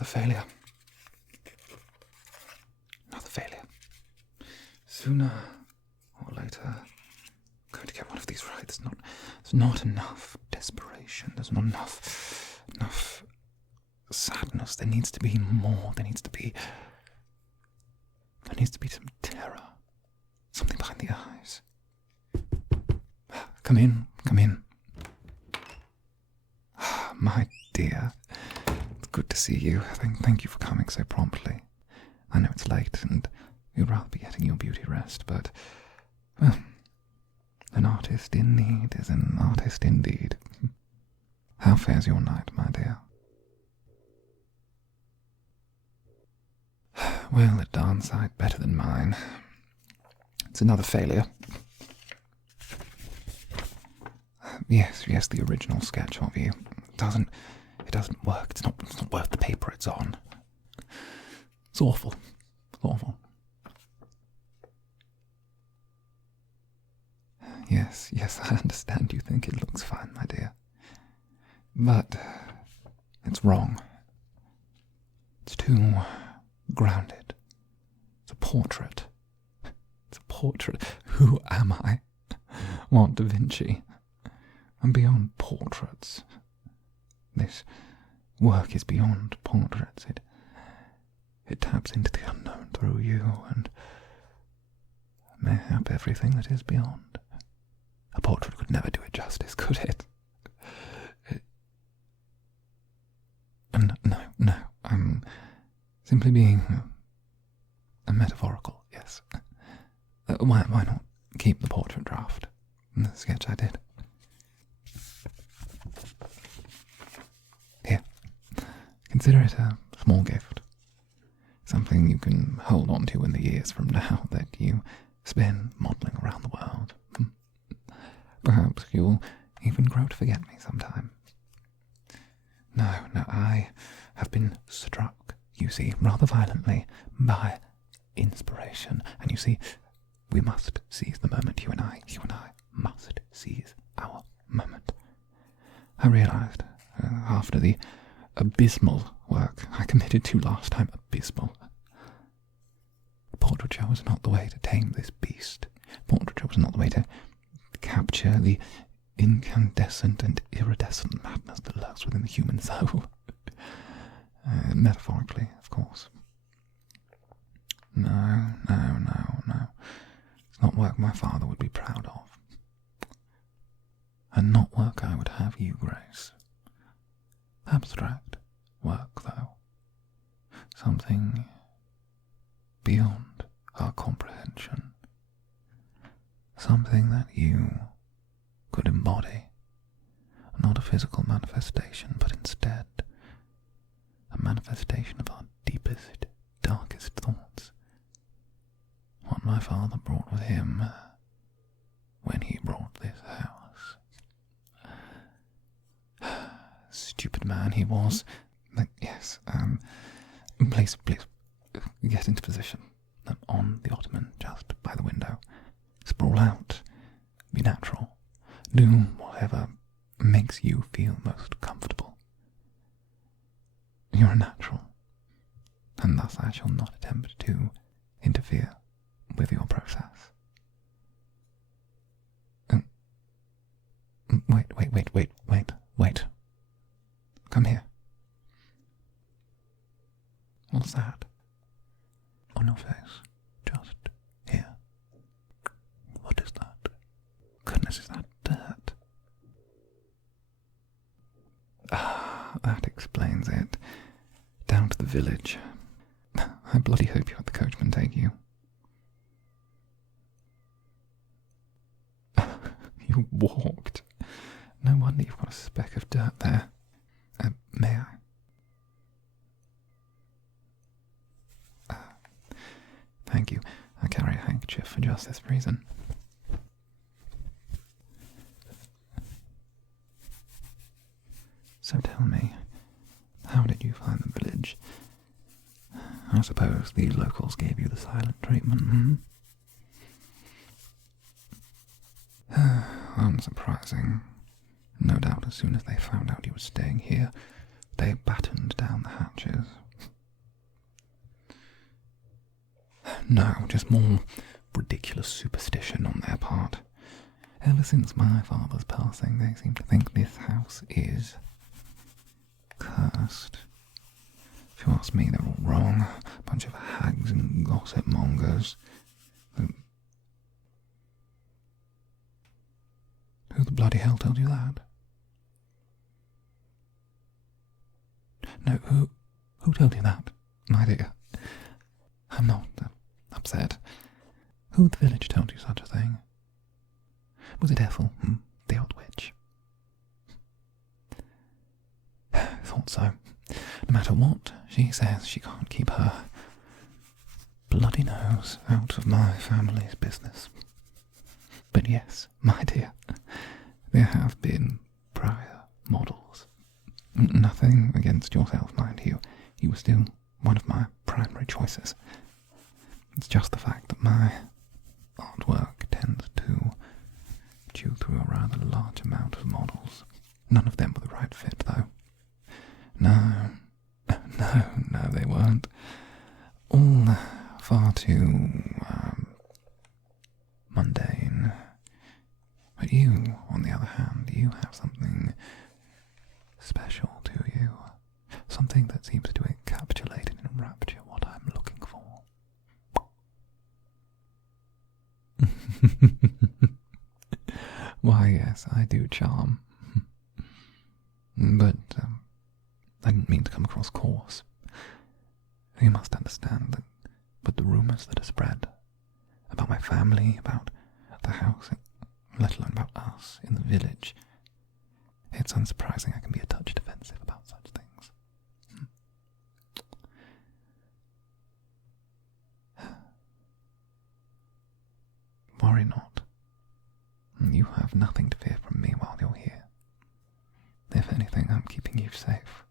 Another failure. Another failure. Sooner or later, I'm going to get one of these right. There's not enough desperation. There's not enough sadness. There needs to be more. There needs to be some terror. Something behind the eyes. Come in. My dear, it's good to see you. Thank you for coming so promptly. I know it's late and you'd rather be getting your beauty rest, but, well, an artist in need is an artist indeed. How fares your night, my dear? Well, at darn sight better than mine. It's another failure. Yes, the original sketch of you. It doesn't work. It's not worth the paper it's on. It's awful. Yes, I understand you think it looks fine, my dear. But it's wrong. It's too grounded. It's a portrait. Who am I? What, Da Vinci? I'm beyond portraits. This work is beyond portraits. It taps into the unknown through you, and mayhap everything that is beyond. A portrait could never do it justice, could it? No, I'm simply being a metaphorical, yes. Why not keep the portrait draft, the sketch I did? Here, consider it a small gift. Something you can hold on to in the years from now that you spend modelling around the world. Perhaps you'll even grow to forget me sometime. No, I have been struck, you see, rather violently by inspiration. And you see, we must seize the moment, you and I must seize our moment. I realised, after the abysmal work I committed to last time, abysmal. Portraiture was not the way to tame this beast. Portraiture was not the way to capture the incandescent and iridescent madness that lurks within the human soul. Metaphorically, of course. No. It's not work my father would be proud of. And not work I would have you grace. Abstract work, though. Something beyond our comprehension. Something that you could embody. Not a physical manifestation, but instead a manifestation of our deepest, darkest thoughts. What my father brought with him when he brought this house. Stupid man he was. Yes, please, get into position. On the ottoman, just by the window. Sprawl out. Be natural. Do whatever makes you feel most comfortable. You're a natural, and thus I shall not attempt to interfere with your process. Wait. Come here. What's that? On your face. Just here. What is that? Goodness, is that dirt? That explains it. Down to the village. I bloody hope you had the coachman take you. You walked. No wonder you've got a speck of dirt there. May I? Thank you. I carry a handkerchief for just this reason. So tell me, how did you find the village? I suppose the locals gave you the silent treatment, Unsurprising. No doubt as soon as they found out you were staying here, they battened down the hatches, No, just more ridiculous superstition on their part. Ever since my father's passing, they seem to think this house is cursed. If you ask me, they're all wrong. A bunch of hags and gossip mongers. Who the bloody hell told you that? No, who told you that, my dear? I'm not upset. Who at the village told you such a thing? Was it Ethel, the old witch? Thought so. No matter what she says, she can't keep her bloody nose out of my family's business. But yes, my dear, there have been prior models. Nothing against yourself, mind you. You were still one of my primary choices. It's just the fact that my artwork tends to chew through a rather large amount of models. None of them were the right fit, though. No, they weren't. All far too mundane. But you, on the other hand, you have something special to you. Something that seems to encapsulate and enrapture what I'm looking for. Why, yes, I do charm. But I didn't mean to come across coarse. You must understand that with the rumours that are spread about my family, about the house, let alone about us in the village, it's unsurprising I can be a touch defensive about such things. Worry not. You have nothing to fear from me while you're here. If anything, I'm keeping you safe.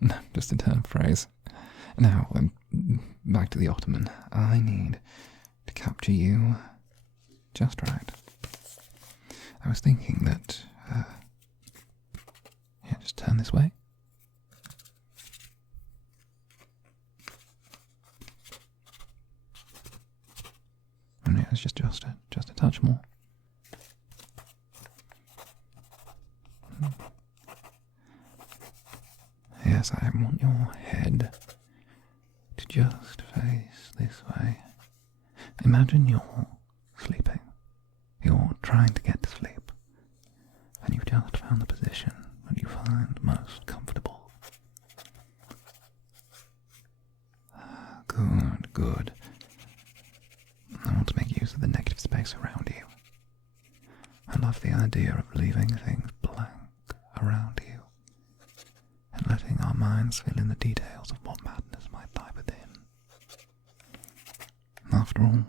No, just a turn of phrase. Now, back to the Ottoman. I need to capture you just right. I was thinking that, just turn this way. And yeah, it's just a touch more. Yes, I want your head to just face this way. Imagine you're sleeping. You're trying to get to sleep. And you've just found the position that you find most comfortable. Good. I want to make use of the negative space around you. I love the idea of leaving things blank around you and letting our minds fill in the details of what madness might lie within. After all,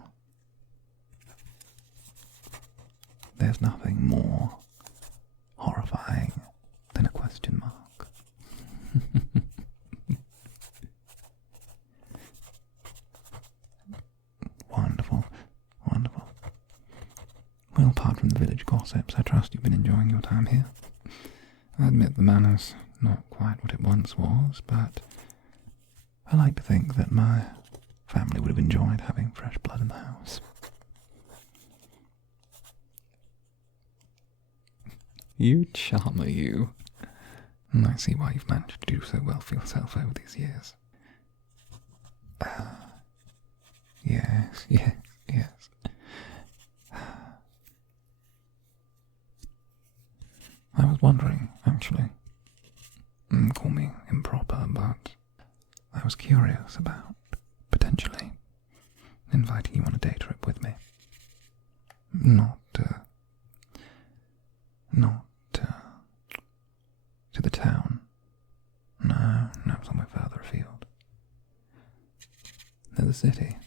there's nothing more horrifying than a question mark. Wonderful. Well, apart from the village gossips, I trust you've been enjoying your time here. I admit the manor's not quite what it once was, but I like to think that my family would have enjoyed having fresh blood in the house. You charmer, you. I see why you've managed to do so well for yourself over these years. Yes. I was wondering, actually. Call me improper, but I was curious about potentially inviting you on a day trip with me. Not to the town. No, somewhere further afield. Near the city.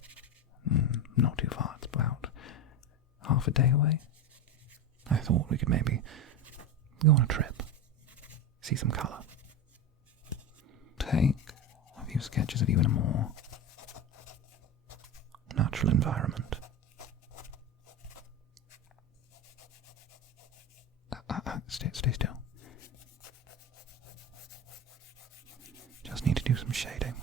Not too far, it's about half a day away. I thought we could maybe go on a trip, see some colour, take a few sketches of you in a more natural environment. Stay still. Just need to do some shading.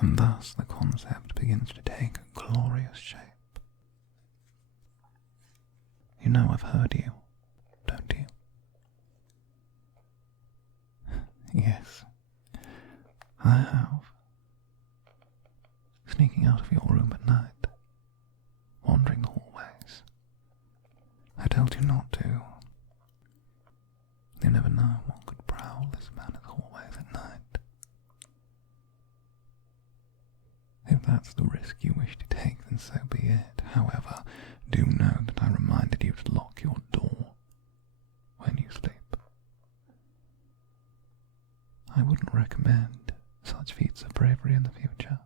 and thus the concept begins to take a glorious shape. You know I've heard you, don't you? Yes, I have. Sneaking out of your room at night, wandering the hallways. I told you not to. You never know what could prowl this man's hallways at night. If that's the risk you wish to take, then so be it. However, do know that I reminded you to lock your door when you sleep. I wouldn't recommend such feats of bravery in the future.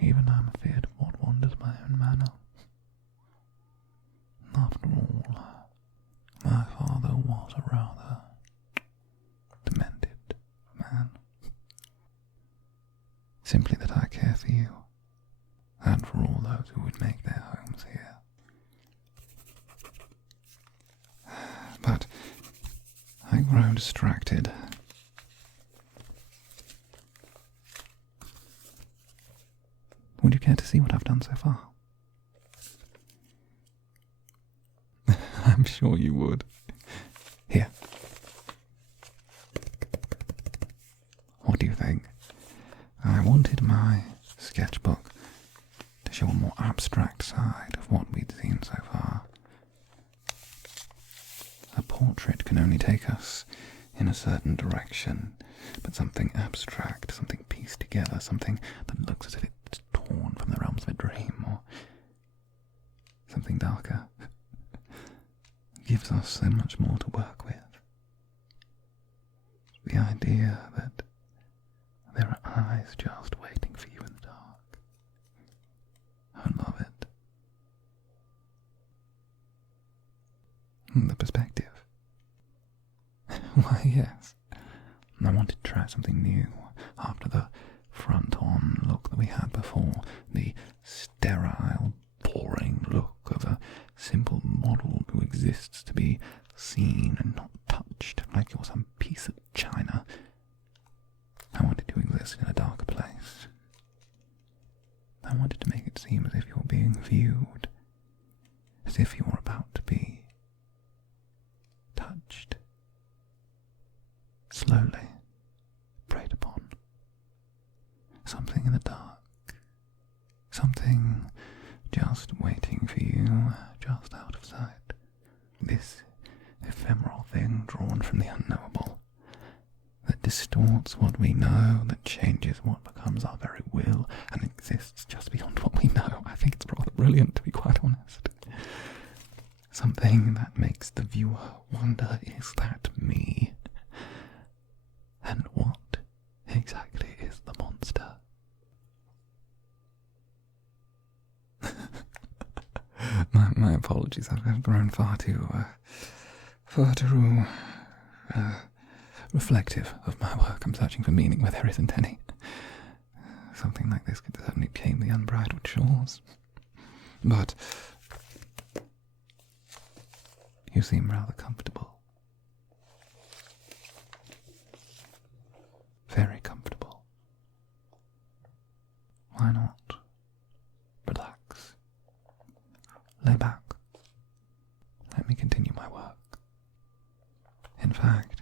Even I'm afeard of what wanders my own manor. After all, my father was a rather demented man. Simply that I care for you, and for all those who would make their homes here. But I grow distracted. Would you care to see what I've done so far? I'm sure you would. Here. What do you think? I wanted my sketchbook to show a more abstract side of what we'd seen so far. A portrait can only take us in a certain direction, but something abstract, something pieced together, something that looks as if it's torn from the realms of a dream, or something darker, gives us so much more to work with. The idea that there are eyes just waiting for you in the dark. I love it. The perspective. Why, yes. I wanted to try something new after the front-on look that we had before, the sterile, boring look of a simple model who exists to be seen and not touched, like you're some piece of china. I wanted to exist in a darker place. I wanted to make it seem as if you're being viewed, as if you're about to be touched, slowly preyed upon. Something in the dark, something just waiting for you, just out of sight. This ephemeral thing drawn from the unknowable, that distorts what we know, that changes what becomes our very will, and exists just beyond what we know. I think it's rather brilliant, to be quite honest. Something that makes the viewer wonder, is that me? And what exactly is the monster? my apologies, I've grown far too reflective of my work. I'm searching for meaning where there isn't any. Something like this could certainly tame the unbridled shores. But you seem rather comfortable. Very comfortable. Why not? Relax. Lay back. Let me continue my work. In fact,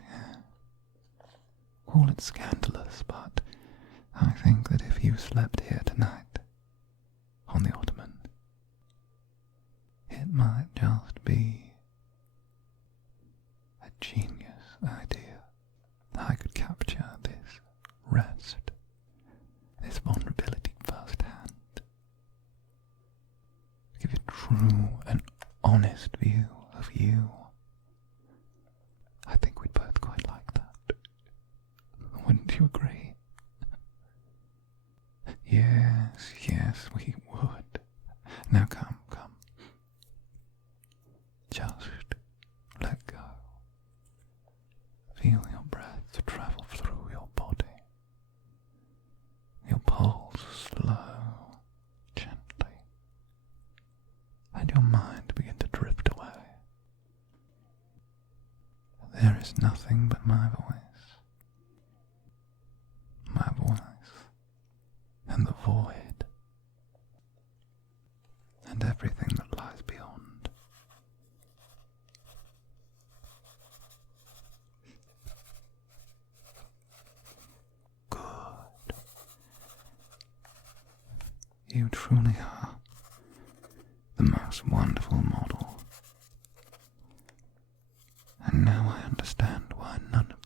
call it scandalous, but I think that if you slept here tonight, on the ottoman, it might just be a genius idea. I could capture this rest, this vulnerability firsthand, give a true and honest view of you. I think we'd both quite like that. Wouldn't you agree? Yes, we would. Now come. Just let go. Feel your breath travel through your body. Your pulse slow, gently. And your mind begin to drift away. There is nothing but my voice. My You truly are the most wonderful model. And now I understand why none of